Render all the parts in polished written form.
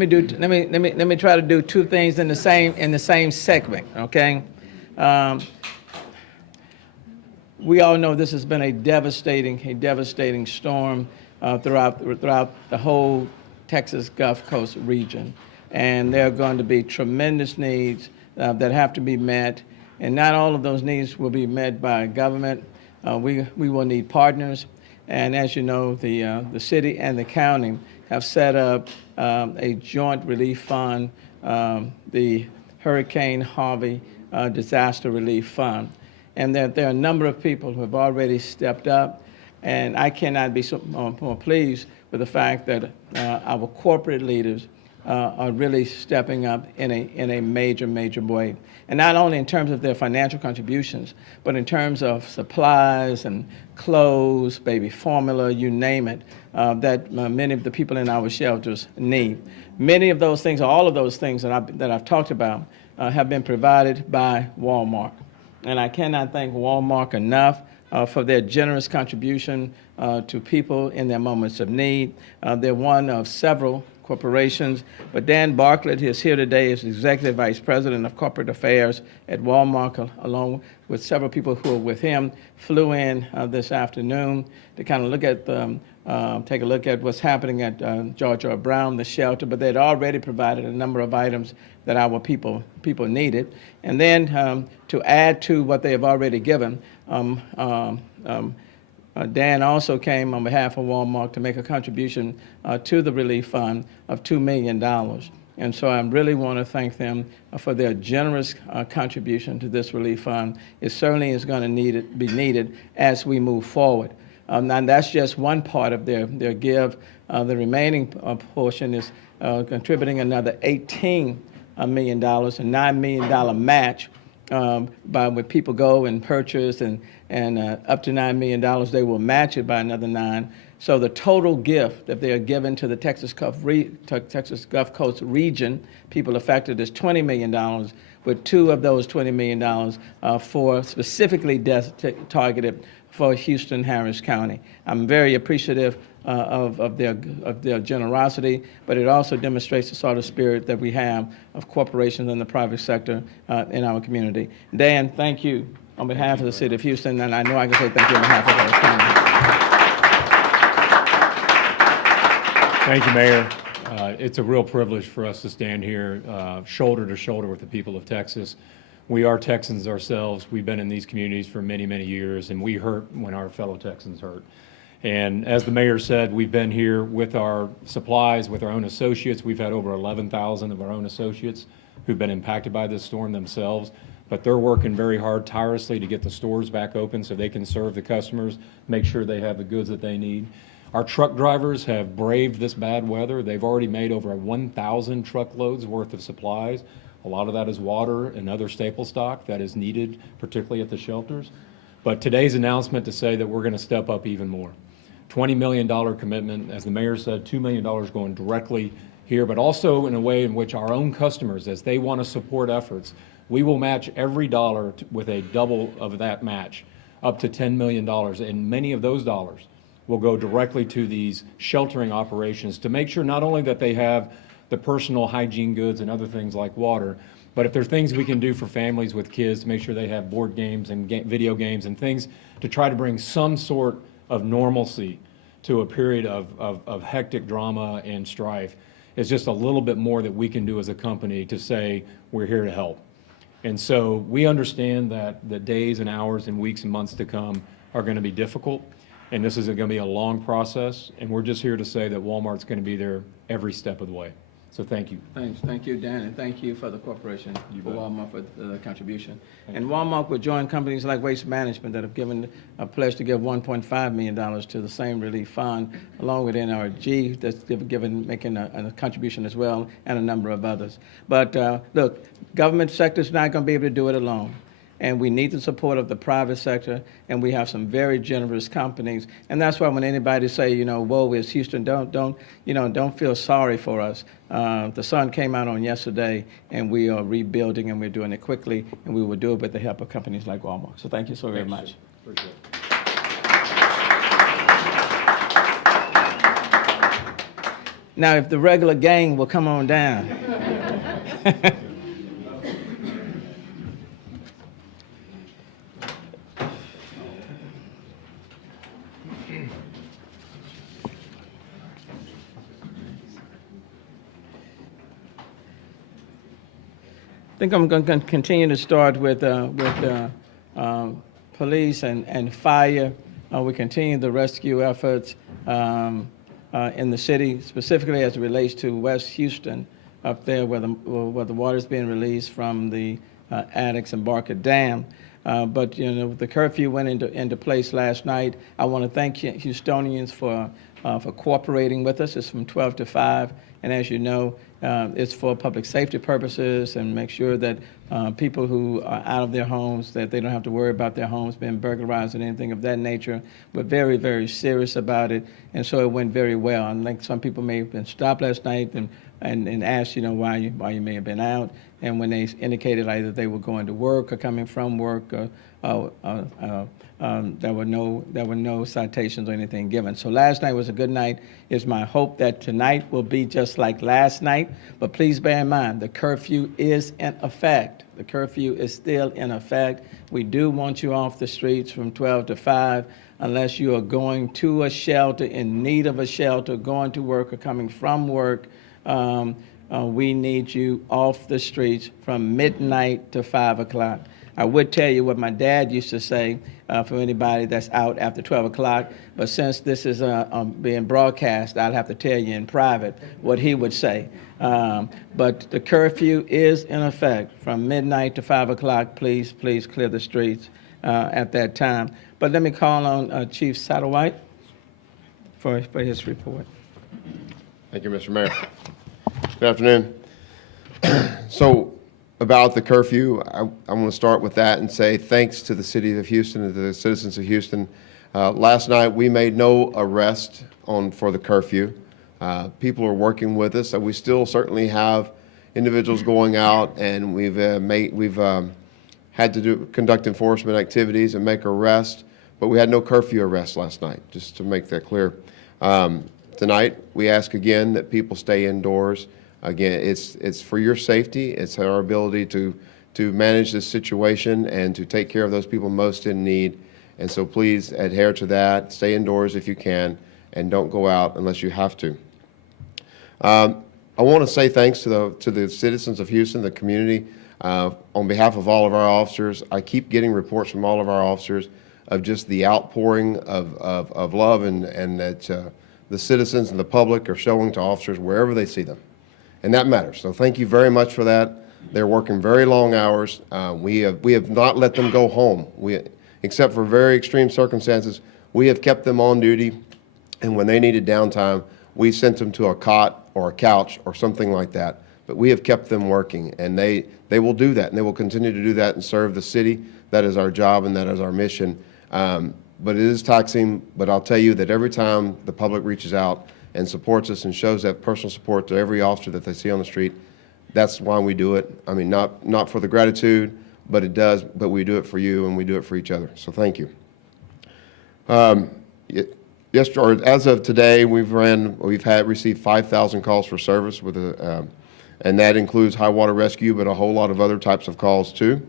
let me try to do two things in the same segment. Okay. We all know this has been a devastating storm throughout the whole Texas Gulf Coast region, and there are going to be tremendous needs that have to be met, and not all of those needs will be met by government. We will need partners, and as you know, the city and the county have set up a joint relief fund, the Hurricane Harvey Disaster Relief Fund, and that there are a number of people who have already stepped up, and I cannot be more pleased with the fact that our corporate leaders are really stepping up in a major way. And not only in terms of their financial contributions, but in terms of supplies and clothes, baby formula, you name it, that many of the people in our shelters need. Many of those things, or all of those things that I've talked about, have been provided by Walmart. And I cannot thank Walmart enough for their generous contribution to people in their moments of need. They're one of several corporations, but Dan Bartlett is here today as Executive Vice President of Corporate Affairs at Walmart, along with several people who are with him, flew in this afternoon to kind of look at take a look at what's happening at George R. Brown, the shelter, but they'd already provided a number of items that our people needed. And then to add to what they have already given, Dan also came on behalf of Walmart to make a contribution to the relief fund of $2 million. And so I really want to thank them for their generous contribution to this relief fund. It certainly is going to be needed as we move forward. And that's just one part of their give. The remaining portion is contributing another $18 million, a $9 million match. When people go and purchase and up to $9 million, they will match it by another 9. So the total gift that they are given to the Texas Gulf Coast region, people affected, is $20 million, with 2 of those $20 million for specifically targeted for Houston Harris County. I'm very appreciative of their generosity, but it also demonstrates the sort of spirit that we have of corporations in the private sector in our community. Dan, thank you on behalf of the city of Houston, and I know I can say thank you on behalf of our county. Thank you, Mayor. It's a real privilege for us to stand here shoulder to shoulder with the people of Texas. We are Texans ourselves. We've been in these communities for many years, and we hurt when our fellow Texans hurt. And as the mayor said, we've been here with our supplies, with our own associates. We've had over 11,000 of our own associates who've been impacted by this storm themselves, but they're working very hard, tirelessly, to get the stores back open so they can serve the customers, make sure they have the goods that they need. Our truck drivers have braved this bad weather. They've already made over 1,000 truckloads worth of supplies. A lot of that is water and other staple stock that is needed, particularly at the shelters. But today's announcement to say that we're going to step up even more. $20 million commitment, as the mayor said, $2 million going directly here, but also in a way in which our own customers, as they want to support efforts, we will match every dollar with a double of that match, up to $10 million. And many of those dollars will go directly to these sheltering operations to make sure not only that they have the personal hygiene goods and other things like water, but if there are things we can do for families with kids to make sure they have board games and video games and things to try to bring some sort of normalcy to a period of hectic drama and strife, is just a little bit more that we can do as a company to say we're here to help. And so we understand that the days and hours and weeks and months to come are going to be difficult, and this is going to be a long process, and we're just here to say that Walmart's going to be there every step of the way. So thank you. Thanks. Thank you, Dan, and thank you for the corporation, for Walmart, for the contribution. And Walmart will join companies like Waste Management that have given a pledge to give $1.5 million to the same relief fund, along with NRG that's making a contribution as well, and a number of others. But look, government sector is not going to be able to do it alone. And we need the support of the private sector, and we have some very generous companies. And that's why when anybody say, you know, woe is Houston, don't feel sorry for us. The sun came out on yesterday, and we are rebuilding, and we're doing it quickly, and we will do it with the help of companies like Walmart. So thank you so very much. Appreciate it. Now, if the regular gang will come on down. I think I'm going to continue to start with police and fire. We continue the rescue efforts in the city, specifically as it relates to West Houston, up there where the water is being released from the Addicks and Barker Dam. But you know, the curfew went into place last night. I want to thank Houstonians for cooperating with us. It's from 12 to 5, and as you know, it's for public safety purposes and make sure that people who are out of their homes, that they don't have to worry about their homes being burglarized and anything of that nature. We're very, very serious about it, and so it went very well. And like some people may have been stopped last night and asked, you know, why you may have been out, and when they indicated either they were going to work or coming from work, there were no citations or anything given. So last night was a good night. It's my hope that tonight will be just like last night. But please bear in mind, the curfew is in effect. The curfew is still in effect. We do want you off the streets from 12 to 5 unless you are going to a shelter, in need of a shelter, going to work or coming from work. We need you off the streets from midnight to 5 o'clock. I would tell you what my dad used to say for anybody that's out after 12 o'clock, but since this is being broadcast, I'll have to tell you in private what he would say. But the curfew is in effect from midnight to 5 o'clock. Please clear the streets at that time. But let me call on Chief Satterwhite for his report. Thank you, Mr. Mayor. Good afternoon. So, about the curfew, I want to start with that and say thanks to the city of Houston and to the citizens of Houston. Last night we made no arrest for the curfew. People are working with us. We still certainly have individuals going out, and we've had to conduct enforcement activities and make arrests, but we had no curfew arrests last night, just to make that clear. Tonight we ask again that people stay indoors. Again, it's for your safety. It's our ability to manage this situation and to take care of those people most in need. And so please adhere to that. Stay indoors if you can, and don't go out unless you have to. I want to say thanks to the citizens of Houston, the community. On behalf of all of our officers, I keep getting reports from all of our officers of just the outpouring of love and that the citizens and the public are showing to officers wherever they see them. And that matters. So thank you very much for that. They're working very long hours. We have not let them go home. Except for very extreme circumstances, we have kept them on duty. And when they needed downtime, we sent them to a cot or a couch or something like that. But we have kept them working, and they will do that, and they will continue to do that and serve the city. That is our job, and that is our mission. But it is taxing. But I'll tell you that every time the public reaches out and supports us and shows that personal support to every officer that they see on the street, that's why we do it. I mean, not for the gratitude, but it does. But we do it for you, and we do it for each other. So thank you. Yes, George. As of today, we've received 5,000 calls for service and that includes high water rescue, but a whole lot of other types of calls too.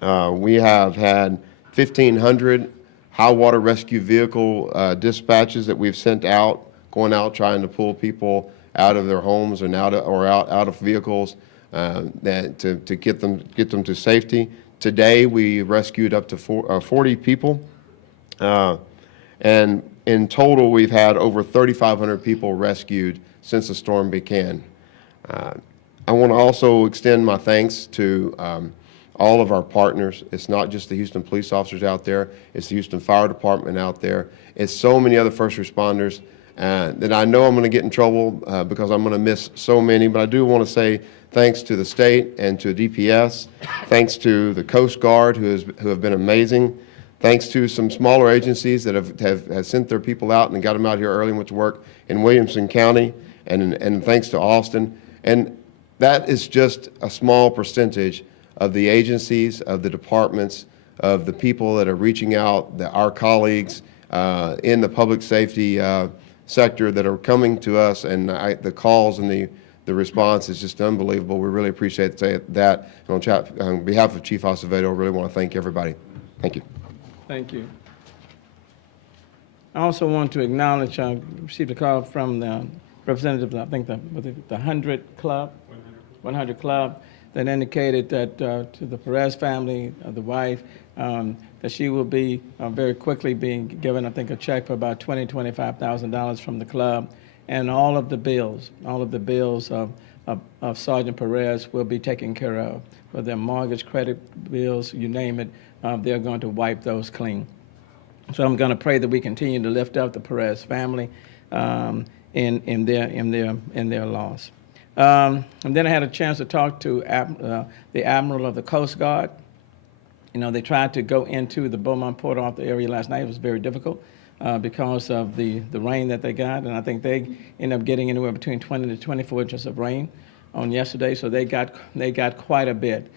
We have had 1,500 high water rescue vehicle dispatches that we've sent out, going out trying to pull people out of their homes and out of vehicles to get them to safety. Today we rescued up to 40 people, and in total we've had over 3,500 people rescued since the storm began. I want to also extend my thanks to all of our partners. It's not just the Houston police officers out there, it's the Houston Fire Department out there. It's so many other first responders that I know I'm going to get in trouble because I'm going to miss so many, but I do want to say thanks to the state and to DPS, thanks to the Coast Guard who have been amazing, thanks to some smaller agencies that have sent their people out and got them out here early and went to work in Williamson County, and thanks to Austin. And that is just a small percentage of the agencies, of the departments, of the people that are reaching out, our colleagues in the public safety sector that are coming to us, and the calls and the response is just unbelievable. We really appreciate that. And on behalf of Chief Acevedo, I really want to thank everybody. Thank you. Thank you. I also want to acknowledge, I received a call from the representative, I think the 100 Club, 100 Club, that indicated that to the Perez family, the wife, that she will be very quickly being given, I think, a check for about $20,000 to $25,000 from the club, and all of the bills of Sergeant Perez will be taken care of. For their mortgage, credit bills, you name it, they're going to wipe those clean. So I'm going to pray that we continue to lift up the Perez family in their loss. And then I had a chance to talk to the Admiral of the Coast Guard. You know, they tried to go into the Beaumont Port Arthur area last night. It was very difficult because of the rain that they got, and I think they ended up getting anywhere between 20 to 24 inches of rain on yesterday. So they got quite a bit.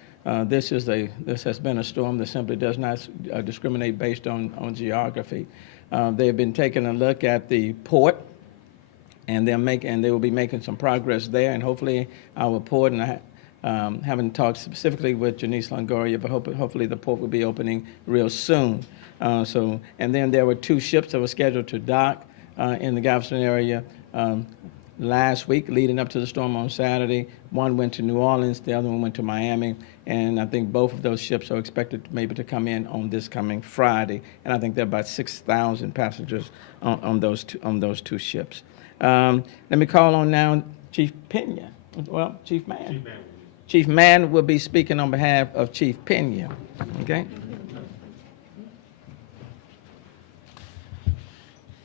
This has been a storm that simply does not discriminate based on geography. They have been taking a look at the port, and they will be making some progress there, and hopefully our port, and I haven't talked specifically with Janice Longoria, but hopefully the port will be opening real soon. And then there were 2 ships that were scheduled to dock in the Galveston area last week, leading up to the storm on Saturday. One went to New Orleans, the other one went to Miami, and I think both of those ships are expected maybe to come in on this coming Friday, and I think there are about 6,000 passengers on those 2 ships. Let me call on now Chief Pena. Well, Chief Mann. Chief Mann will be speaking on behalf of Chief Pena. Okay?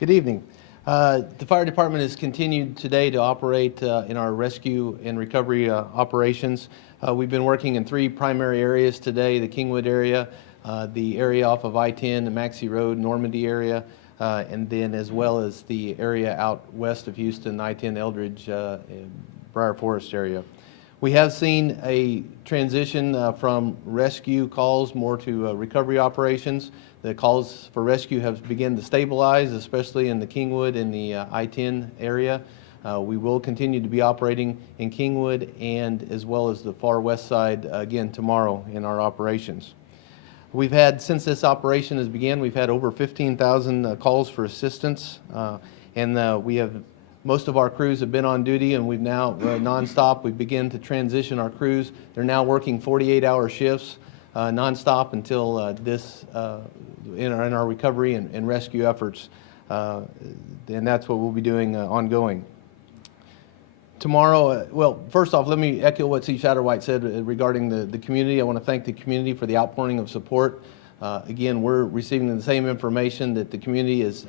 Good evening. The fire department has continued today to operate in our rescue and recovery operations. We've been working in 3 primary areas today: the Kingwood area, the area off of I-10, the Maxey Road, Normandy area, and then as well as the area out west of Houston, I-10 Eldridge, Briar Forest area. We have seen a transition from rescue calls more to recovery operations. The calls for rescue have begun to stabilize, especially in the Kingwood and the I-10 area. We will continue to be operating in Kingwood and as well as the far west side again tomorrow in our operations. We've had, since this operation has begun, we've had over 15,000 calls for assistance, and we have, most of our crews have been on duty, and we've now, nonstop, we begin to transition our crews. They're now working 48-hour shifts nonstop until in our recovery and rescue efforts, and that's what we'll be doing ongoing. Tomorrow, well, first off, let me echo what Chief Satterwhite said regarding the community. I want to thank the community for the outpouring of support. Again, we're receiving the same information that the community is,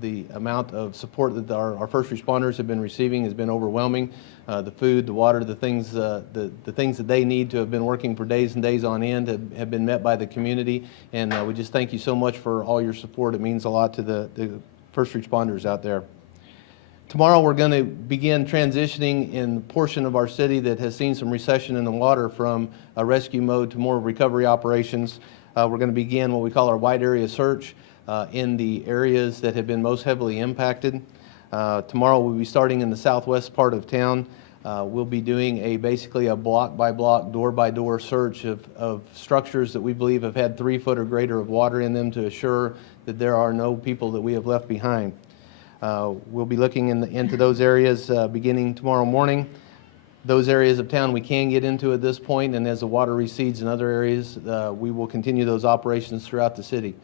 the amount of support that our first responders have been receiving has been overwhelming. The food, the water, the things that they need to have been working for days and days on end have been met by the community. And we just thank you so much for all your support. It means a lot to the first responders out there. Tomorrow we're going to begin transitioning in the portion of our city that has seen some recession in the water from a rescue mode to more recovery operations. We're going to begin what we call our wide area search in the areas that have been most heavily impacted. Tomorrow we'll be starting in the southwest part of town. We'll be doing basically a block by block, door by door search of structures that we believe have had 3 foot or greater of water in them to assure that there are no people that we have left behind. We'll be looking into those areas beginning tomorrow morning. Those areas of town we can get into at this point, and as the water recedes in other areas, we will continue those operations throughout the city.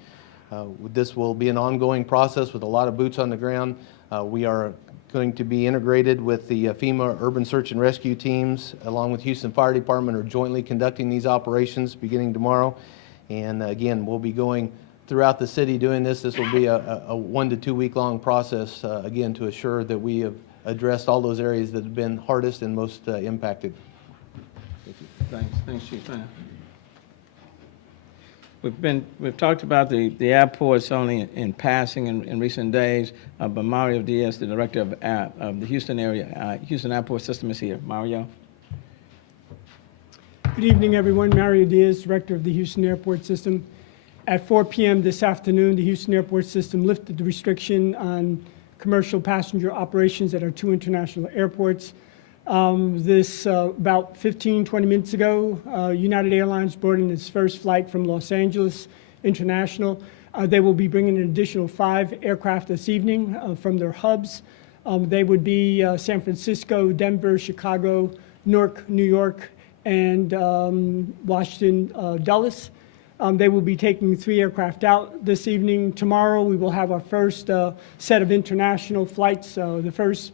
This will be an ongoing process with a lot of boots on the ground. We are going to be integrated with the FEMA Urban Search and Rescue teams, along with Houston Fire Department, are jointly conducting these operations beginning tomorrow. And again, we'll be going throughout the city doing this. This will be a 1 to 2 week long process, again, to assure that we have addressed all those areas that have been hardest and most impacted. Thanks, Chief Mann. We've talked about the airports only in passing in recent days, but Mario Diaz, the director of the Houston area, Houston Airport System, is here. Mario. Good evening, everyone. Mario Diaz, director of the Houston Airport System. At 4 p.m. this afternoon, the Houston Airport System lifted the restriction on commercial passenger operations at our 2 international airports. About 15, 20 minutes ago, United Airlines brought in its first flight from Los Angeles International. They will be bringing an additional 5 aircraft this evening from their hubs. They would be San Francisco, Denver, Chicago, Newark, New York, and Washington, Dulles. They will be taking 3 aircraft out this evening. Tomorrow, we will have our first set of international flights. The first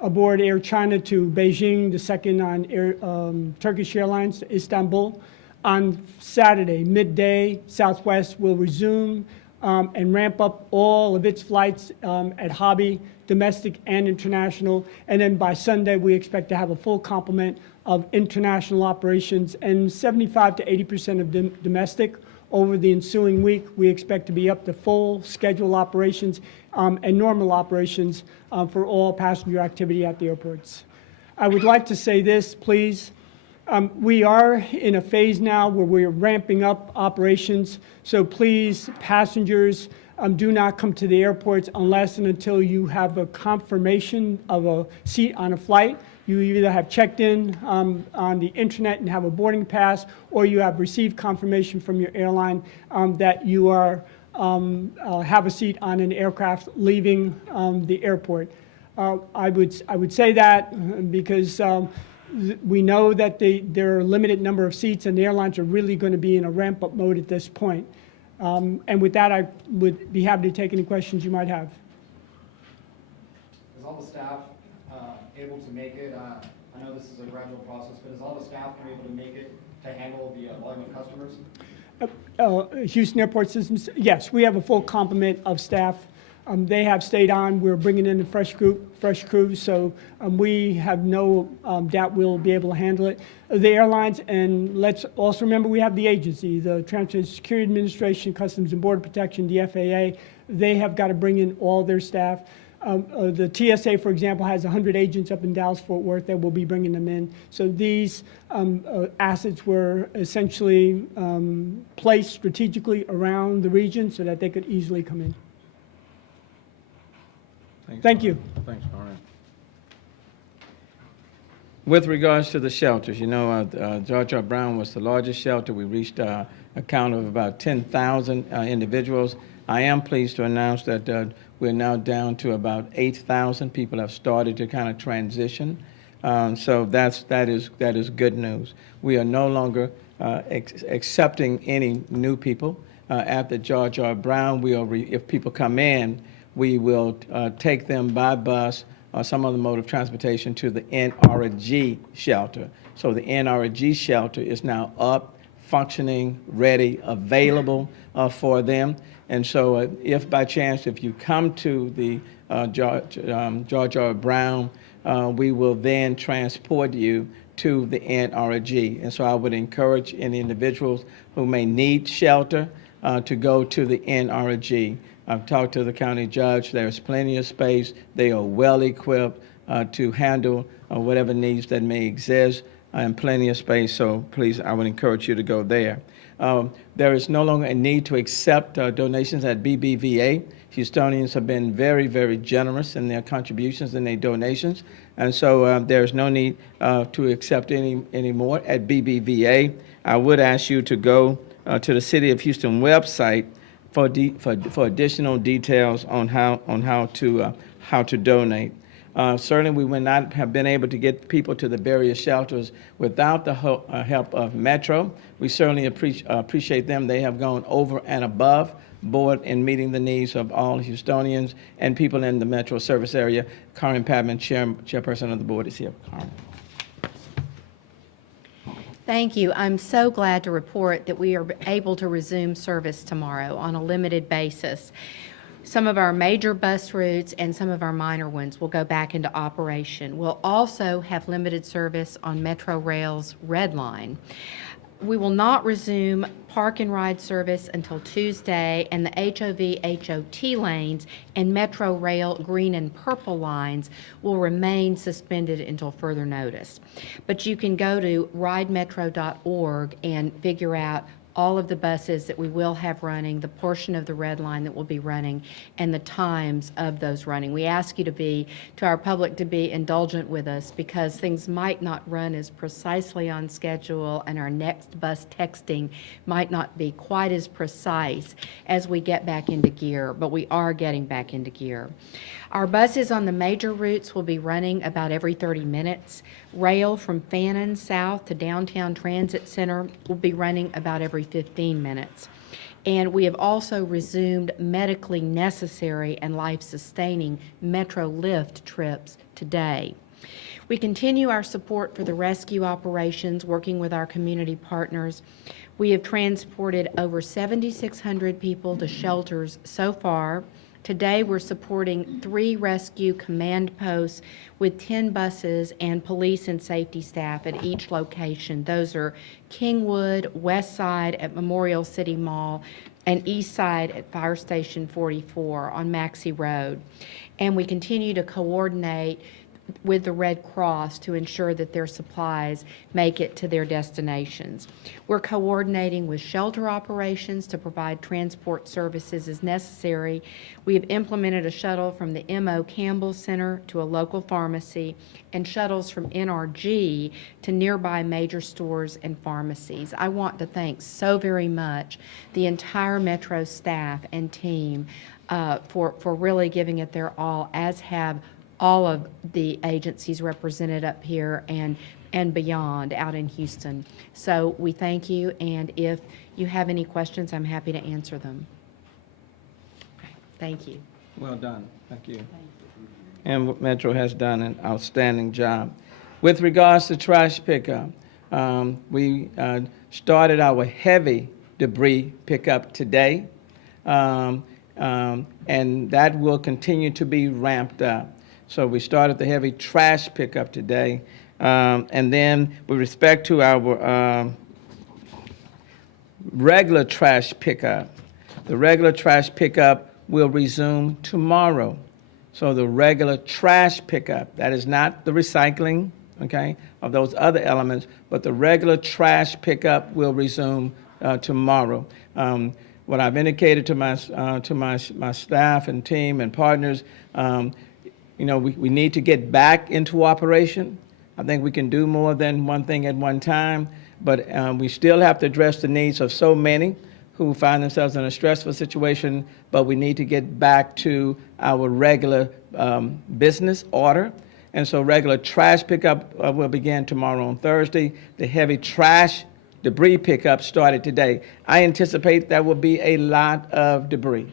aboard Air China to Beijing, the second on Turkish Airlines to Istanbul. On Saturday, midday, Southwest will resume and ramp up all of its flights at Harvey, domestic and international. And then by Sunday, we expect to have a full complement of international operations and 75 to 80% of domestic. Over the ensuing week, we expect to be up to full schedule operations and normal operations for all passenger activity at the airports. I would like to say this, please. We are in a phase now where we're ramping up operations, so please, passengers, do not come to the airports unless and until you have a confirmation of a seat on a flight. You either have checked in on the internet and have a boarding pass, or you have received confirmation from your airline that you are have a seat on an aircraft leaving the airport. I would say that because we know that there are a limited number of seats, and the airlines are really going to be in a ramp-up mode at this point. And with that, I would be happy to take any questions you might have. Is all the staff able to make it? I know this is a gradual process, but is all the staff able to make it to handle the volume of customers? Houston Airport Systems, yes, we have a full complement of staff. They have stayed on. We're bringing in a fresh crew, so we have no doubt we'll be able to handle it. The airlines, and let's also remember we have the agency, the Transportation Security Administration, Customs and Border Protection, the FAA. They have got to bring in all their staff. The TSA, for example, has 100 agents up in Dallas-Fort Worth that will be bringing them in. So these assets were essentially placed strategically around the region so that they could easily come in. Thank you. Thanks, Brian. With regards to the shelters, you know, George R. Brown was the largest shelter. We reached a count of about 10,000 individuals. I am pleased to announce that we're now down to about 8,000. People have started to kind of transition. So that is good news. We are no longer accepting any new people. After George R. Brown, if people come in, we will take them by bus or some other mode of transportation to the NRG shelter. So the NRG shelter is now up, functioning, ready, available for them. And so if by chance, if you come to the George R. Brown, we will then transport you to the NRG. And so I would encourage any individuals who may need shelter to go to the NRG. I've talked to the county judge. There's plenty of space. They are well equipped to handle whatever needs that may exist, and plenty of space. So please, I would encourage you to go there. There is no longer a need to accept donations at BBVA. Houstonians have been very, very generous in their contributions and their donations. And so there's no need to accept any more at BBVA. I would ask you to go to the City of Houston website for additional details on how to donate. Certainly, we would not have been able to get people to the various shelters without the help of Metro. We certainly appreciate them. They have gone over and above board in meeting the needs of all Houstonians and people in the Metro service area. Karen Padman, chairperson of the board, is here. Karen. Thank you. I'm so glad to report that we are able to resume service tomorrow on a limited basis. Some of our major bus routes and some of our minor ones will go back into operation. We'll also have limited service on Metro Rail's Red Line. We will not resume park and ride service until Tuesday, and the HOV-HOT lanes and Metro Rail green and purple lines will remain suspended until further notice. But you can go to ridemetro.org and figure out all of the buses that we will have running, the portion of the red line that will be running, and the times of those running. We ask you to our public to be indulgent with us because things might not run as precisely on schedule and our next bus texting might not be quite as precise as we get back into gear, but we are getting back into gear. Our buses on the major routes will be running about every 30 minutes. Rail from Fannin south to Downtown Transit Center will be running about every 15 minutes. And we have also resumed medically necessary and life-sustaining Metro Lift trips today. We continue our support for the rescue operations, working with our community partners. We have transported over 7,600 people to shelters so far. Today, we're supporting 3 rescue command posts with 10 buses and police and safety staff at each location. Those are Kingwood, West Side at Memorial City Mall, and East Side at Fire Station 44 on Maxey Road. And we continue to coordinate with the Red Cross to ensure that their supplies make it to their destinations. We're coordinating with shelter operations to provide transport services as necessary. We have implemented a shuttle from the M.O. Campbell Center to a local pharmacy and shuttles from NRG to nearby major stores and pharmacies. I want to thank so very much the entire Metro staff and team for really giving it their all, as have all of the agencies represented up here and beyond out in Houston. So we thank you, and if you have any questions, I'm happy to answer them. Okay, thank you. Well done. Thank you. And Metro has done an outstanding job. With regards to trash pickup, we started our heavy debris pickup today, and that will continue to be ramped up. So we started the heavy trash pickup today. And then with respect to our regular trash pickup, the regular trash pickup will resume tomorrow. So the regular trash pickup, that is not the recycling, okay, of those other elements, but the regular trash pickup will resume tomorrow. What I've indicated to my staff and team and partners, we need to get back into operation. I think we can do more than one thing at one time, but we still have to address the needs of so many who find themselves in a stressful situation, but we need to get back to our regular business order. And so regular trash pickup will begin tomorrow on Thursday. The heavy trash debris pickup started today. I anticipate there will be a lot of debris.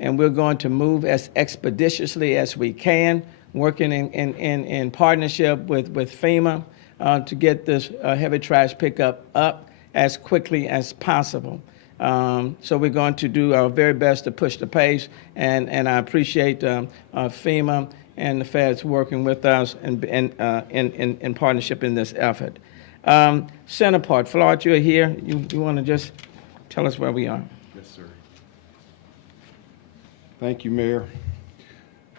And we're going to move as expeditiously as we can, working in partnership with FEMA to get this heavy trash pickup up as quickly as possible. So we're going to do our very best to push the pace, and I appreciate FEMA and the feds working with us in partnership in this effort. Centerport, Floyd, you're here. You want to just tell us where we are? Yes, sir. Thank you, Mayor.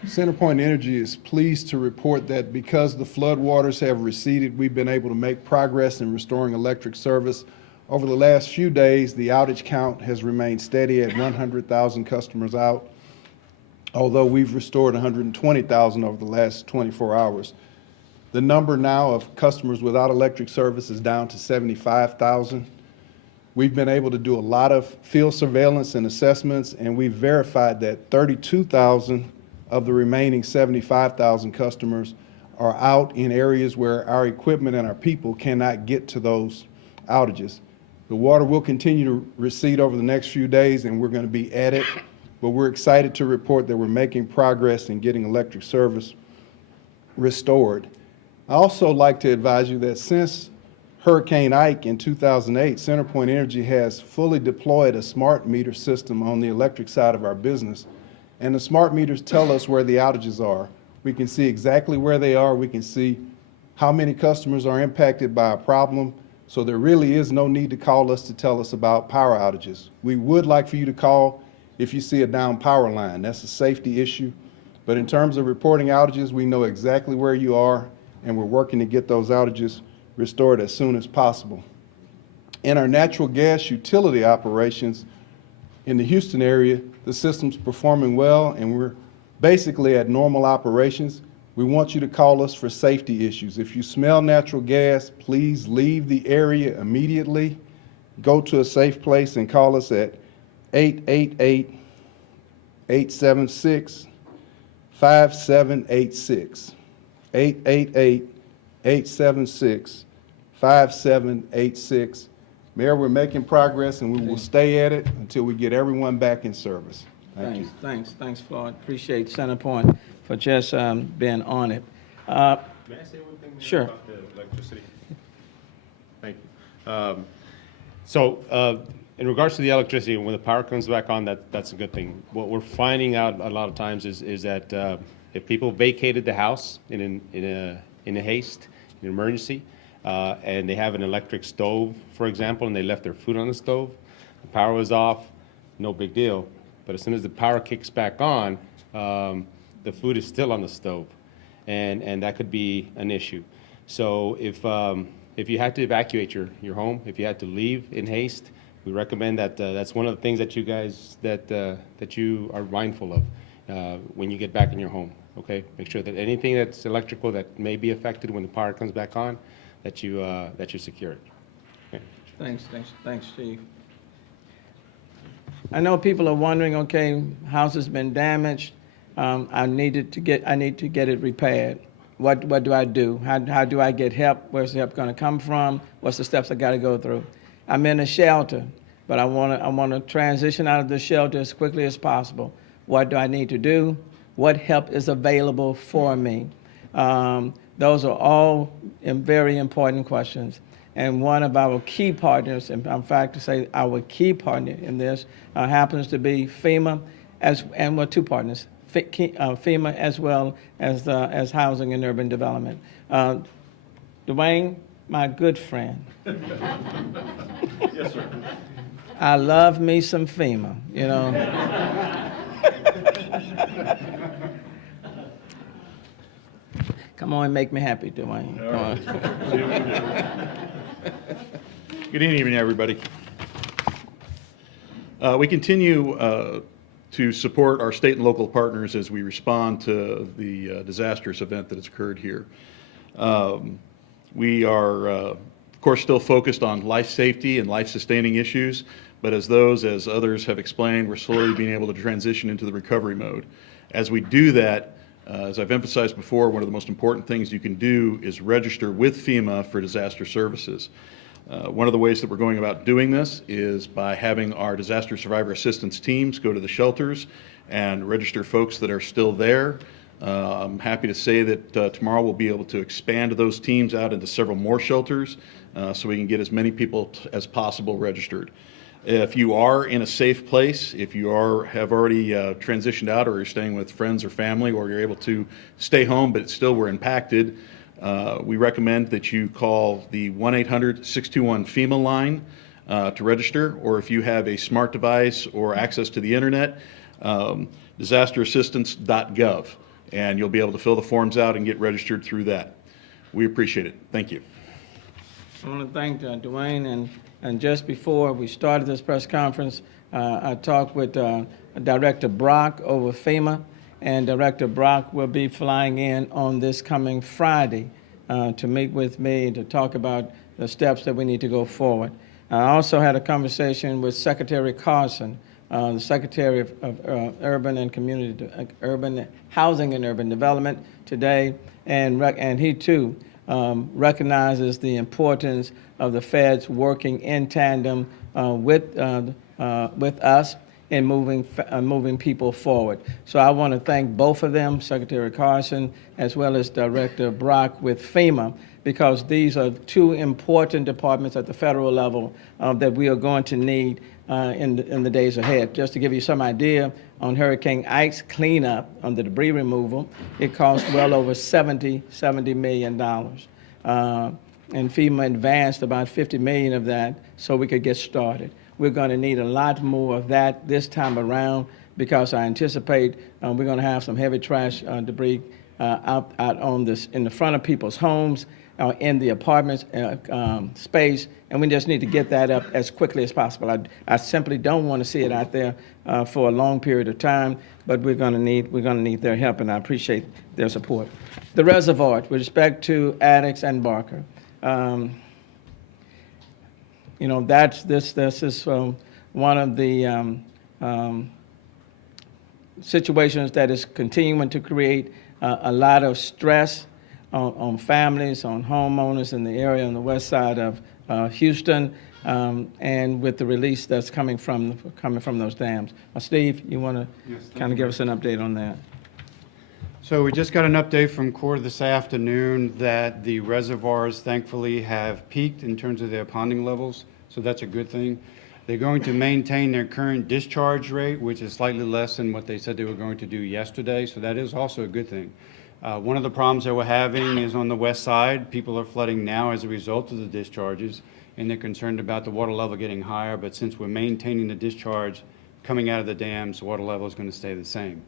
CenterPoint Energy is pleased to report that because the floodwaters have receded, we've been able to make progress in restoring electric service. Over the last few days, the outage count has remained steady at 100,000 customers out, although we've restored 120,000 over the last 24 hours. The number now of customers without electric service is down to 75,000. We've been able to do a lot of field surveillance and assessments, and we've verified that 32,000 of the remaining 75,000 customers are out in areas where our equipment and our people cannot get to those outages. The water will continue to recede over the next few days, and we're going to be at it, but we're excited to report that we're making progress in getting electric service restored. I also like to advise you that since Hurricane Ike in 2008, CenterPoint Energy has fully deployed a smart meter system on the electric side of our business. And the smart meters tell us where the outages are. We can see exactly where they are. We can see how many customers are impacted by a problem. So there really is no need to call us to tell us about power outages. We would like for you to call if you see a down power line. That's a safety issue. But in terms of reporting outages, we know exactly where you are, and we're working to get those outages restored as soon as possible. In our natural gas utility operations in the Houston area, the system's performing well and we're basically at normal operations. We want you to call us for safety issues. If you smell natural gas, please leave the area immediately. Go to a safe place and call us at 888-876-5786. 888-876-5786. Mayor, we're making progress and we will stay at it until we get everyone back in service. Thank you. Thanks, Floyd. Appreciate Centerpoint for just being on it. May I say one thing, Mayor, Sure. about the electricity? Thank you. In regards to the electricity, when the power comes back on, that's a good thing. What we're finding out a lot of times is that if people vacated the house in a haste, in an emergency, and they have an electric stove, for example, and they left their food on the stove, the power was off, no big deal. But as soon as the power kicks back on, the food is still on the stove, and that could be an issue. So if you had to evacuate your home, if you had to leave in haste, we recommend that that's one of the things that you guys that you are mindful of when you get back in your home. Okay, make sure that anything that's electrical that may be affected when the power comes back on, that you secure it. Okay. Thanks, Chief. I know people are wondering, okay, house has been damaged. I need to get it repaired. What do I do? How do I get help? Where's the help going to come from? What's the steps I got to go through? I'm in a shelter, but I want to transition out of the shelter as quickly as possible. What do I need to do? What help is available for me? Those are all very important questions. And one of our key partners, and in fact to say our key partner in this, happens to be FEMA, and we're two partners, FEMA as well as Housing and Urban Development. Dwayne, my good friend. Yes, sir. I love me some FEMA, you know. Come on and make me happy, Dwayne. Come on. Good evening, everybody. We continue to support our state and local partners as we respond to the disastrous event that has occurred here. We are, of course, still focused on life safety and life-sustaining issues, but as others have explained, we're slowly being able to transition into the recovery mode. As we do that, as I've emphasized before, one of the most important things you can do is register with FEMA for disaster services. One of the ways that we're going about doing this is by having our disaster survivor assistance teams go to the shelters and register folks that are still there. I'm happy to say that tomorrow we'll be able to expand those teams out into several more shelters so we can get as many people as possible registered. If you are in a safe place, if you have already transitioned out, or you're staying with friends or family, or you're able to stay home but still were impacted, we recommend that you call the 1-800-621-FEMA line to register, or if you have a smart device or access to the internet, disasterassistance.gov, and you'll be able to fill the forms out and get registered through that. We appreciate it. Thank you. I want to thank Dwayne, and just before we started this press conference, I talked with Director Brock over FEMA, and Director Brock will be flying in on this coming Friday to meet with me to talk about the steps that we need to go forward. I also had a conversation with Secretary Carson, the Secretary of Urban Housing and Urban Development today, and he too recognizes the importance of the feds working in tandem with us in moving people forward. So I want to thank both of them, Secretary Carson as well as Director Brock with FEMA, because these are two important departments at the federal level that we are going to need in the days ahead. Just to give you some idea, on Hurricane Ike's cleanup, on the debris removal, it cost well over $70 million. And FEMA advanced about $50 million of that so we could get started. We're going to need a lot more of that this time around, because I anticipate we're going to have some heavy trash debris out on this, in the front of people's homes, in the apartments space, and we just need to get that up as quickly as possible. I simply don't want to see it out there for a long period of time, but we're going to need their help, and I appreciate their support. The reservoir, with respect to Addicts and Barker, you know, this is one of the situations that is continuing to create a lot of stress on families, on homeowners in the area on the west side of Houston, and with the release that's coming from those dams. Steve, you want to kind of give us an update on that? So we just got an update from Corps this afternoon that the reservoirs thankfully have peaked in terms of their ponding levels, so that's a good thing. They're going to maintain their current discharge rate, which is slightly less than what they said they were going to do yesterday, so that is also a good thing. One of the problems that we're having is on the west side. People are flooding now as a result of the discharges, and they're concerned about the water level getting higher, but since we're maintaining the discharge coming out of the dams, the water level is going to stay the same.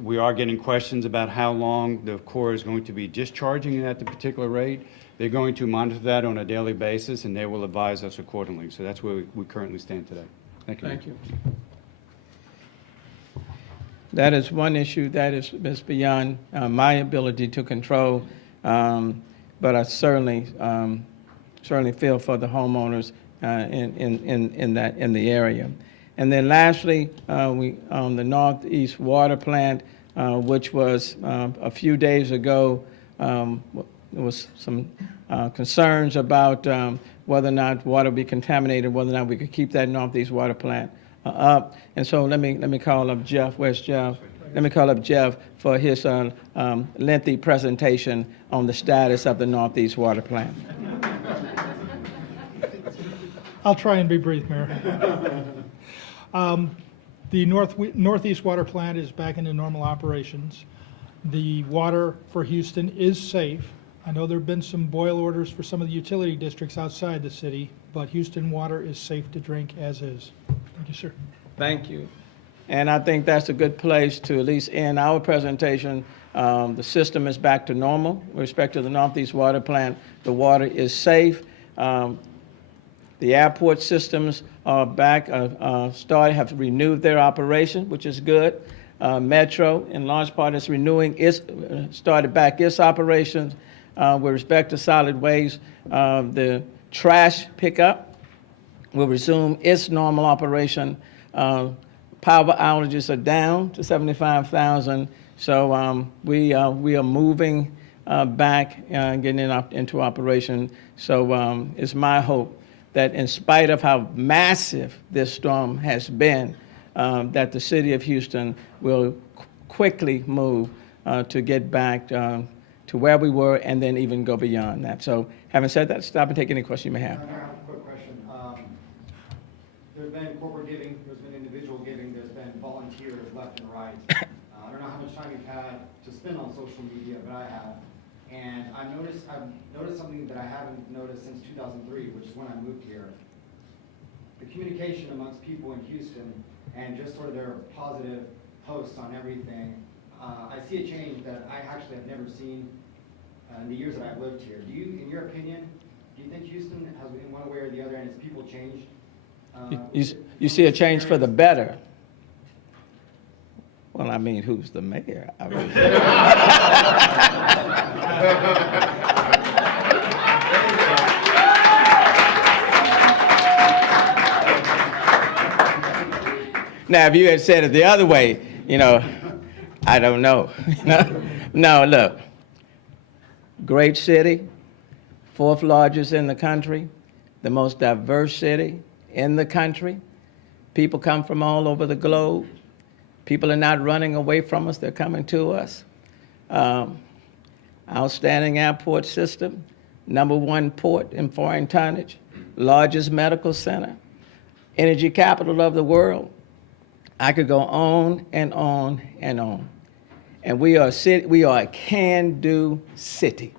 We are getting questions about how long the Corps is going to be discharging at the particular rate. They're going to monitor that on a daily basis, and they will advise us accordingly. So that's where we currently stand today. Thank you. Thank you. That is one issue that is beyond my ability to control, but I certainly feel for the homeowners in the area. And then lastly, we on the Northeast Water Plant, which was a few days ago, there was some concerns about whether or not water would be contaminated, whether or not we could keep that Northeast Water Plant up. And so let me call up Jeff. Where's Jeff? Let me call up Jeff for his lengthy presentation on the status of the Northeast Water Plant. I'll try and be brief, Mayor. The Northeast Water Plant is back into normal operations. The water for Houston is safe. I know there have been some boil orders for some of the utility districts outside the city, but Houston water is safe to drink as is. Thank you, sir. Thank you. And I think that's a good place to at least end our presentation. The system is back to normal with respect to the Northeast Water Plant. The water is safe. The airport systems are back, have renewed their operation, which is good. Metro, in large part, is started back its operations. With respect to solid waste, the trash pickup will resume its normal operation. Power outages are down to 75,000, so we are moving back and getting into operation. So it's my hope that in spite of how massive this storm has been, that the city of Houston will quickly move to get back to where we were and then even go beyond that. So having said that, stop and take any question you may have. I have a quick question. There's been corporate giving, there's been individual giving, there's been volunteers left and right. I don't know how much time you've had to spend on social media, but I have. And I've noticed something that I haven't noticed since 2003, which is when I moved here. The communication amongst people in Houston and just sort of their positive posts on everything. I see a change that I actually have never seen in the years that I've lived here. Do you, in your opinion, do you think Houston has, in one way or the other, and its people changed? You see a change for the better? Well, I mean, who's the mayor? I mean, now, if you had said it the other way, you know, I don't know. No, look, great city, fourth largest in the country, the most diverse city in the country. People come from all over the globe. People are not running away from us, they're coming to us. Outstanding airport system, #1 port in foreign tonnage, largest medical center, energy capital of the world. I could go on and on and on. And we are a can-do city,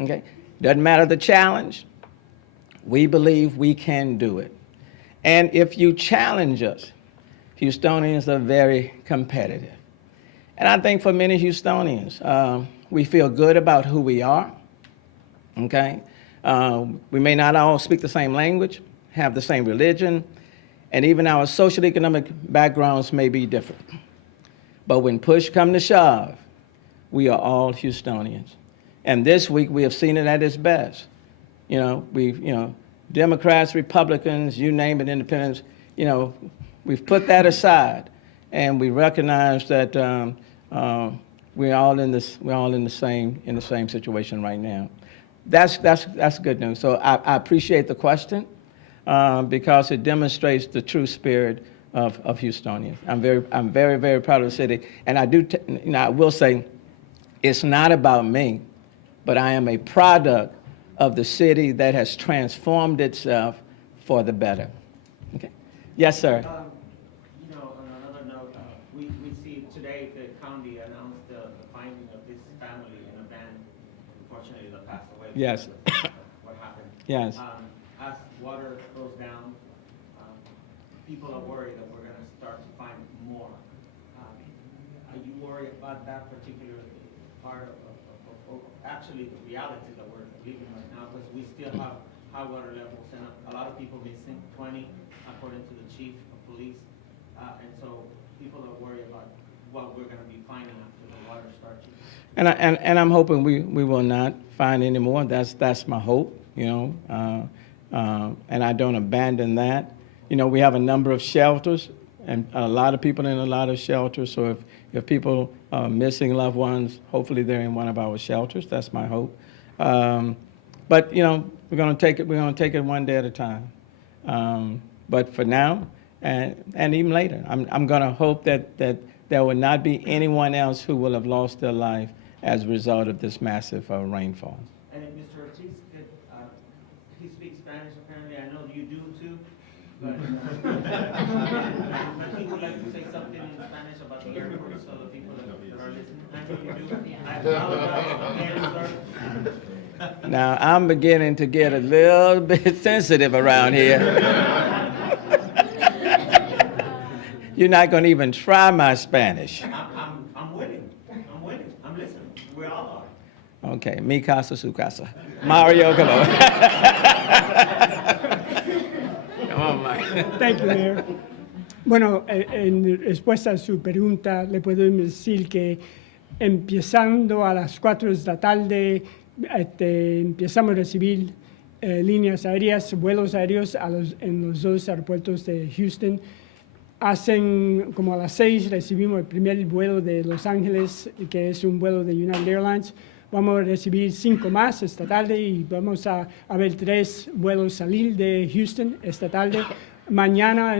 okay? Doesn't matter the challenge, we believe we can do it. And if you challenge us, Houstonians are very competitive. And I think for many Houstonians, we feel good about who we are, okay? We may not all speak the same language, have the same religion, and even our social economic backgrounds may be different. But when push come to shove, we are all Houstonians. And this week, we have seen it at its best. Democrats, Republicans, you name it, independents, we've put that aside, and we recognize that we're all in the same situation right now. That's good news. So I appreciate the question because it demonstrates the true spirit of Houstonians. I'm very, very proud of the city, and I will say, it's not about me, but I am a product of the city that has transformed itself for the better. Okay. Yes, sir. On another note, we see today the county announced the finding of this family in a van, unfortunately, that passed away. Yes. Because of what happened. Yes. As water goes down, people are worried that we're going to start to find more. Are you worried about that particular part of actually the reality that we're living right now? Because we still have high water levels and a lot of people missing, 20 according to the chief of police. And so people are worried about what we're going to be finding after the water starts. And I'm hoping we will not find any more. That's my hope, and I don't abandon that. We have a number of shelters, and a lot of people in a lot of shelters. So if people are missing loved ones, hopefully they're in one of our shelters. That's my hope. But we're going to take it. We're going to take it one day at a time. But for now, and even later, I'm going to hope that there will not be anyone else who will have lost their life as a result of this massive rainfall. And if Mr. Ortiz could, he speaks Spanish apparently. I know you do too. But he would like to say something in Spanish about the airport so the people that are listening. I know you do. I apologize again, sir. Now, I'm beginning to get a little bit sensitive around here. You're not going to even try my Spanish. I'm willing. I'm willing. I'm listening. We all are. Okay, mi casa, su casa. Mario, come on. Come on, Mike. Thank you, Mayor. Bueno, en respuesta a su pregunta, le puedo decir que empezando a las 4 de la tarde, empezamos a recibir líneas aéreas, vuelos aéreos en los 2 aeropuertos de Houston. Como a las 6 recibimos el primer vuelo de Los Ángeles, que es un vuelo de United Airlines. Vamos a recibir 5 más esta tarde y vamos a ver 3 vuelos salir de Houston esta tarde. Mañana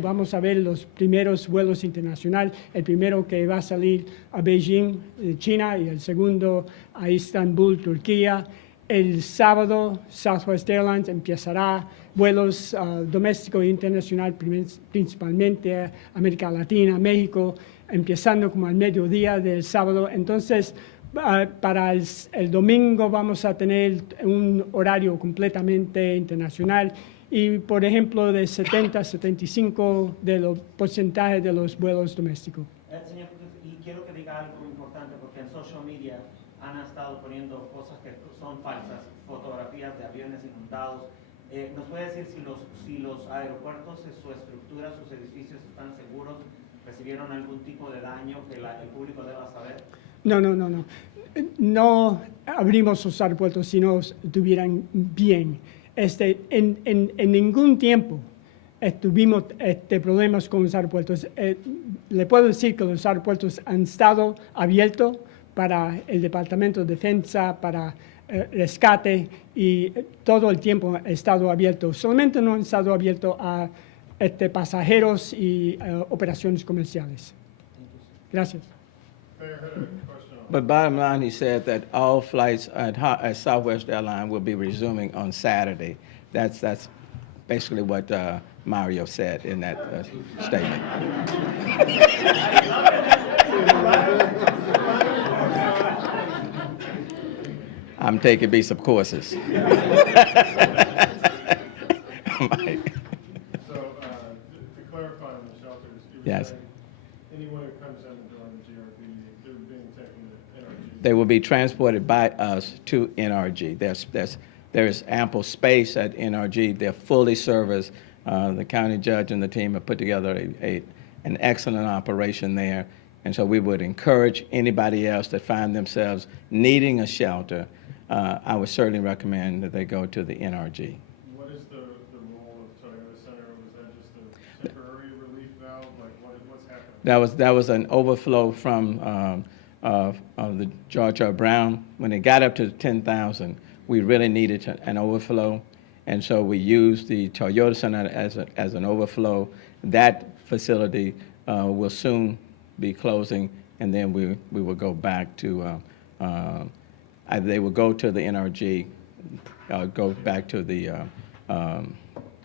vamos a ver los primeros vuelos internacionales. El primero que va a salir a Beijing, China, y el segundo a Estambul, Turquía. El sábado, Southwest Airlines empezará vuelos domésticos e internacionales, principalmente a América Latina, México, empezando como al mediodía del sábado. Entonces, para el domingo vamos a tener un horario completamente internacional y, por ejemplo, de 70-75% de los porcentajes de los vuelos domésticos. Señor, y quiero que diga algo importante porque en social media han estado poniendo cosas que son falsas, fotografías de aviones inundados. ¿Nos puede decir si los aeropuertos, su estructura, sus edificios están seguros? ¿Recibieron algún tipo de daño que el público deba saber? No. No abrimos los aeropuertos si no estuvieran bien. En ningún tiempo tuvimos problemas con los aeropuertos. Le puedo decir que los aeropuertos han estado abiertos para el Departamento de Defensa, para rescate, y todo el tiempo ha estado abierto. Solamente no han estado abiertos a pasajeros y operaciones comerciales. Gracias. But bottom line, he said that all flights at Southwest Airlines will be resuming on Saturday. That's basically what Mario said in that statement. I'm taking me some courses. So, to clarify on the shelters, you were Yes. saying anyone who comes in the door, the They will be transported by us to NRG. There's ample space at NRG. They're fully serviced. The county judge and the team have put together an excellent operation there. And so we would encourage anybody else that find themselves needing a shelter, I would certainly recommend that they go to the NRG. What is the role of Toyota Center? Was that just a temporary relief valve? Like what's happening? That was an overflow from the George R. Brown. When it got up to 10,000, we really needed an overflow. And so we used the Toyota Center as an overflow. That facility will soon be closing, and then we will go back to, they will go to the NRG, go back to the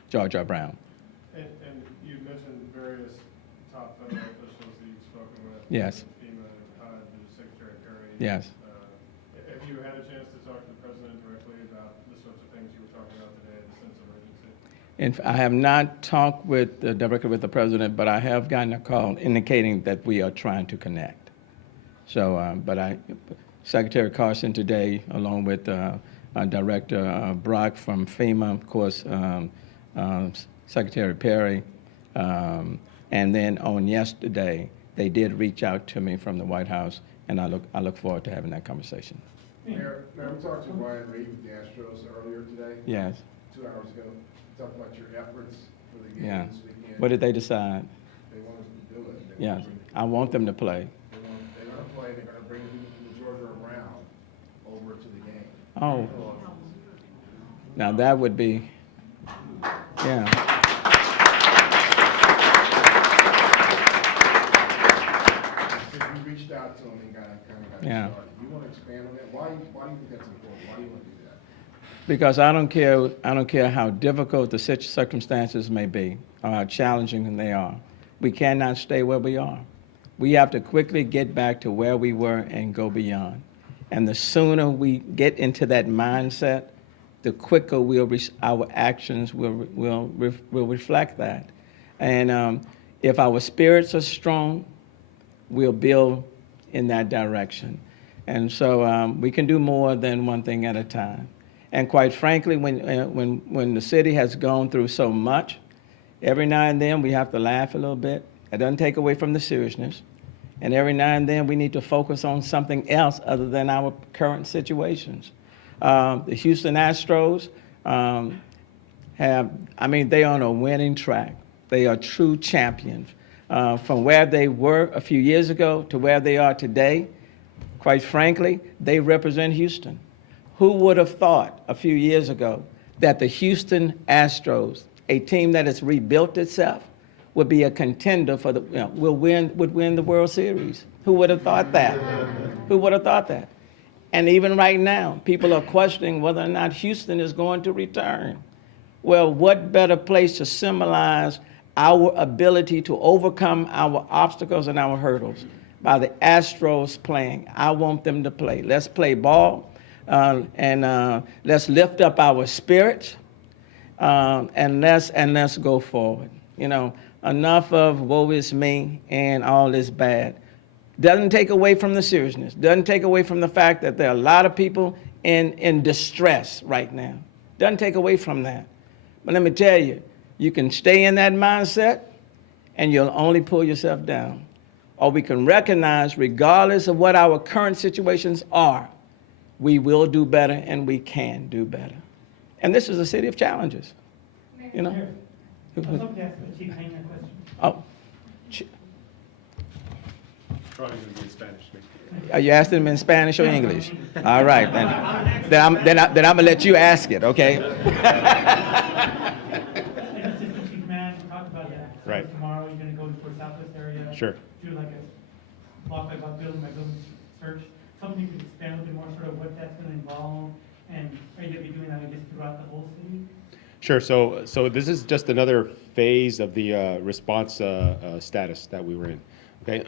George R. Brown. And you mentioned various top federal officials that you've spoken with. Yes. FEMA, HUD, Secretary Perry. Yes. Have you had a chance to talk to the president directly about the sorts of things you were talking about today, the sense of urgency? I have not talked directly with the president, but I have gotten a call indicating that we are trying to connect. So, Secretary Carson today, along with Director Brock from FEMA, of course, Secretary Perry, and then on yesterday, they did reach out to me from the White House, and I look forward to having that conversation. Mayor, we talked to Ryan Reed with the Astros earlier today. Yes. 2 hours ago. Talked about your efforts for the game Yeah. this weekend. What did they decide? They want us to do it. They Yeah, want to bring- I want them to play. They're going to play. They're going to bring people from the Georgia around over to the game. Oh, now that would be, yeah. Since we reached out to them and kind of got Yeah. it started. You want to expand on that? Why do you think that's important? Why do you want to do that? Because I don't care how difficult the circumstances may be, or how challenging they are. We cannot stay where we are. We have to quickly get back to where we were and go beyond. And the sooner we get into that mindset, the quicker our actions will reflect that. And if our spirits are strong, we'll build in that direction. And so we can do more than one thing at a time. And quite frankly, when the city has gone through so much, every now and then we have to laugh a little bit. It doesn't take away from the seriousness. And every now and then we need to focus on something else other than our current situations. The Houston Astros they're on a winning track. They are true champions. From where they were a few years ago to where they are today, quite frankly, they represent Houston. Who would have thought a few years ago that the Houston Astros, a team that has rebuilt itself, would be a contender for would win the World Series? Who would have thought that? Who would have thought that? And even right now, people are questioning whether or not Houston is going to return. Well, what better place to symbolize our ability to overcome our obstacles and our hurdles by the Astros playing? I want them to play. Let's play ball. And let's lift up our spirits, and let's go forward. You know, enough of woe is me and all is bad. Doesn't take away from the seriousness. Doesn't take away from the fact that there are a lot of people in distress right now. Doesn't take away from that. But let me tell you, you can stay in that mindset, and you'll only pull yourself down. Or we can recognize, regardless of what our current situations are, we will do better and we can do better. And this is a city of challenges, you know? I'd love to ask the Chief Haynes a question. Oh, Probably going to be in Spanish. are you asking them in Spanish or English? All right, then I'm gonna let you ask it, okay? Assistant Chief Man talked about that. So Right. tomorrow, you're gonna go to the Southwest area. Sure. Do like a block by building search. Something you could expand a little bit more, sort of what that's gonna involve, and are you gonna be doing that, I guess, throughout the whole city? Sure. So this is just another phase of the response status that we were in. Okay,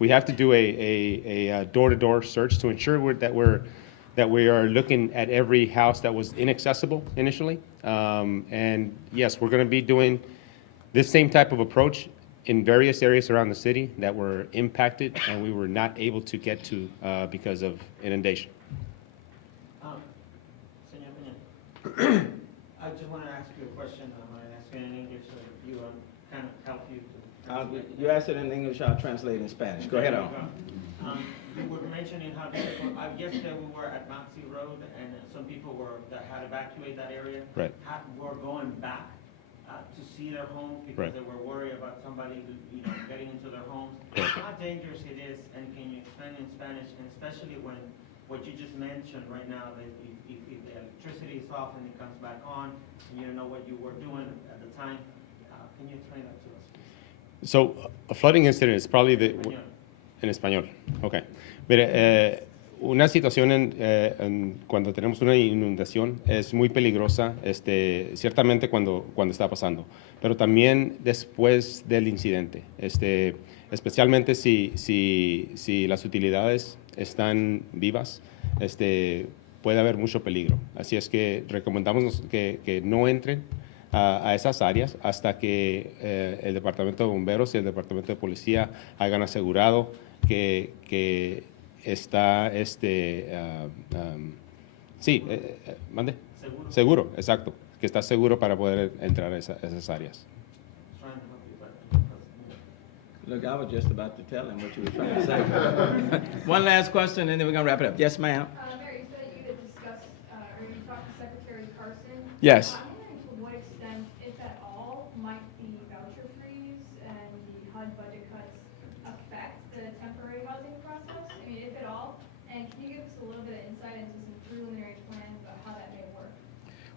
we have to do a door-to-door search to ensure that we are looking at every house that was inaccessible initially. And yes, we're going to be doing this same type of approach in various areas around the city that were impacted and we were not able to get to because of inundation. Señor Peña, I just want to ask you a question. I'm going to ask you in English so that you kind of help you to. You asked it in English, I'll translate in Spanish. Go ahead on. You were mentioning how yesterday we were at Moxie Road and some people that had evacuated that area. Right. Were going back to see their homes because Right. they were worried about somebody, getting into their homes. Correct. How dangerous it is, and can you explain in Spanish, and especially when what you just mentioned right now, that if the electricity is off and it comes back on, and you don't know what you were doing at the time, can you explain that to us, please? So a flooding incident is probably Español. en español. Okay. Mire, una situación cuando tenemos una inundación es muy peligrosa, ciertamente cuando está pasando, pero también después del incidente, especialmente si las utilidades están vivas, puede haber mucho peligro. Así es que recomendamos que no entren a esas áreas hasta que el Departamento de Bomberos y el Departamento de Policía hayan asegurado que está, mande. Seguro, exacto, que está seguro para poder entrar a esas áreas. Trying to help you, but Look, I was just about to tell him what you were trying to say. One last question, and then we're going to wrap it up. Yes, ma'am? Mayor, you said you had discussed, or you talked to Secretary Carson. Yes. I'm wondering to what extent, if at all, might the voucher freeze and the HUD budget cuts affect the temporary housing process? I mean, if at all, and can you give us a little bit of insight into some preliminary plans about how that may work?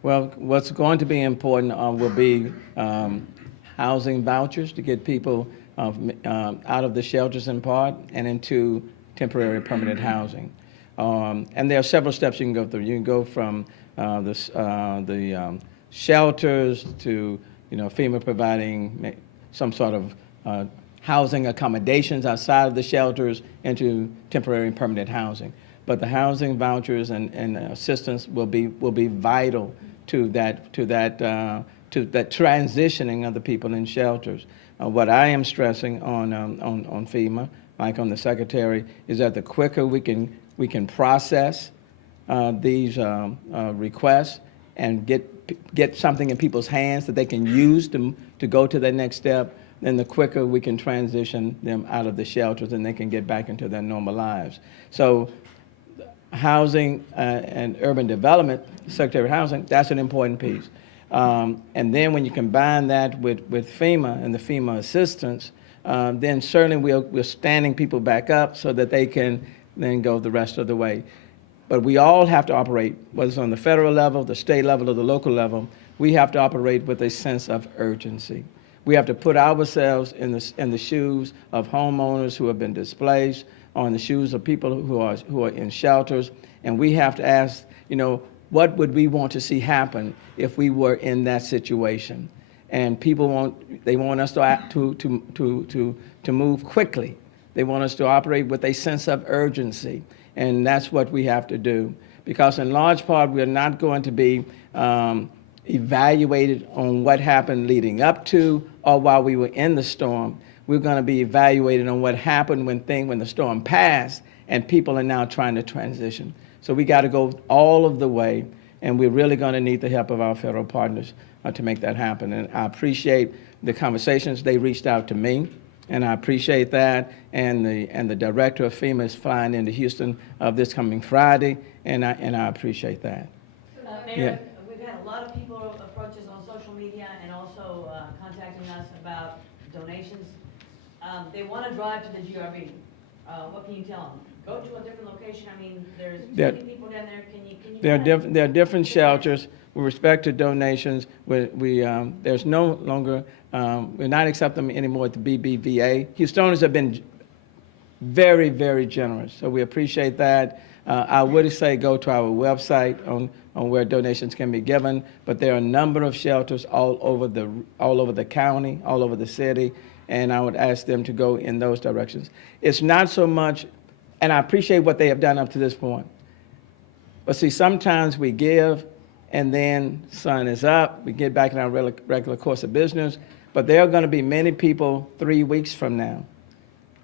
Well, what's going to be important will be housing vouchers to get people out of the shelters in part and into temporary permanent housing. And there are several steps you can go through. You can go from the shelters to, FEMA providing some sort of housing accommodations outside of the shelters into temporary and permanent housing. But the housing vouchers and assistance will be vital to that transitioning of the people in shelters. What I am stressing on FEMA, like on the secretary, is that the quicker we can process these requests and get something in people's hands that they can use to go to the next step, then the quicker we can transition them out of the shelters and they can get back into their normal lives. So housing and urban development, Secretary of Housing, that's an important piece. And then when you combine that with FEMA and the FEMA assistance, then certainly we're standing people back up so that they can then go the rest of the way. But we all have to operate, whether it's on the federal level, the state level, or the local level, we have to operate with a sense of urgency. We have to put ourselves in the shoes of homeowners who have been displaced, or in the shoes of people who are in shelters, and we have to ask, what would we want to see happen if we were in that situation? And people want us to move quickly. They want us to operate with a sense of urgency, and that's what we have to do. Because in large part, we're not going to be evaluated on what happened leading up to or while we were in the storm. We're going to be evaluated on what happened when the storm passed and people are now trying to transition. So we got to go all of the way, and we're really going to need the help of our federal partners to make that happen. And I appreciate the conversations. They reached out to me, and I appreciate that. And the director of FEMA is flying into Houston this coming Friday, and I appreciate that. Mayor, we've had a lot of people approach us on social media and also contacting us about donations. They want to drive to the GRB. What can you tell them? Go to a different location. I mean, there's many people down there. Can you? There are different shelters. With respect to donations, there's no longer, we're not accepting them anymore at the BBVA. Houstoners have been very, very generous, so we appreciate that. I would say go to our website on where donations can be given, but there are a number of shelters all over the county, all over the city, and I would ask them to go in those directions. It's not so much, and I appreciate what they have done up to this point. But see, sometimes we give, and then sun is up, we get back in our regular course of business, But there are going to be many people 3 weeks from now,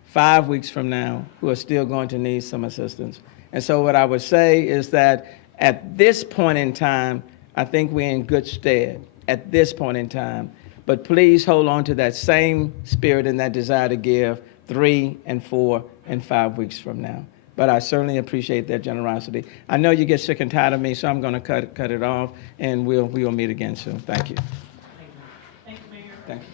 5 weeks from now, who are still going to need some assistance. And so what I would say is that at this point in time, I think we're in good stead at this point in time. But please hold on to that same spirit and that desire to give 3 and 4 and 5 weeks from now. But I certainly appreciate their generosity. I know you get sick and tired of me, so I'm going to cut it off, and we'll meet again soon. Thank you. Thank you, Mayor. Thank you.